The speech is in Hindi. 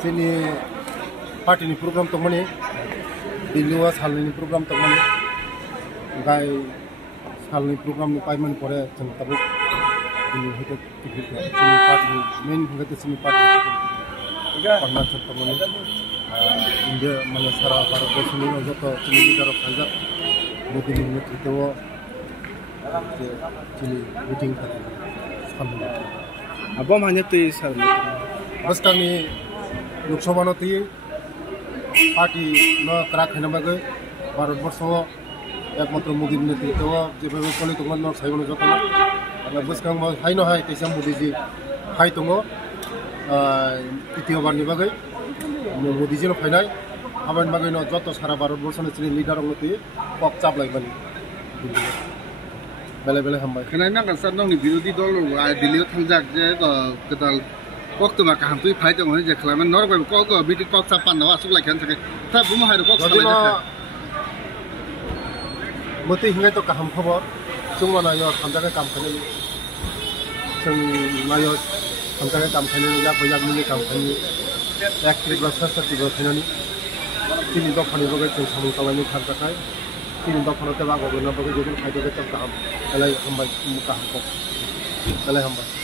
जोंनि पार्टीनि प्रग्राम दंमोन दिल्लीआव सालनि प्रग्राम दंमोन ओमफ्राय सालनि प्रग्रामनि पाइमोन परे जों दाबो दिल्ली हयতো जोंनि पार्टीनि मेन हंगाते जोंनि पार्टी अरुणाचल दंमोन इंडिया माने सारा भारतवर्षनि जत जोंनि लिडाराव थांजाब मोदीनि नेतृत्वआव जोंनि मिटिं खालामदों अब माने तै सार बस्तानि लोकसभा तै पार्टी न क्राखैना बागै भारतवर्षआव एकमात्र मोदीनि नेतृत्वआव जेबो पलि दंमोन न साइबन जतन आरो बस्कां हायनो हाय तैसा मोदीजी हाय दङ तृतीयबारनि बागै मोदीजीनो फायनाय हाबानि बागै न जत सारा भारतवर्षनि जोंनि लिडाराव तै पक चाबलायबानि बेले बेले हामबाय खोनानो नागार नोंनि बिरोधी दल दिल्लीआव थांजाक जे गोदाल वक्तमा काहामतुइ फाइदों होन जे खालामो नरबाय कक बिदि कक चापान आसुक लायखान थाखाय ता बुमा हायरो कक चालायनो मते हिंगाय तो काहाम खबर जों नायो थामजागा काम खालामनो जों नायो थामजागा काम खालामनो या बयाग मिनि काम खालामनो एक ट्रिप बा सास्ताति बा फैनानै तिनि दफानि बगै जों सामु खालामनो थाखाय तिनि दफानाव ते बागो न बगै जों फाइदो के काम एलाय हामबाय काहाम को एलाय हामबाय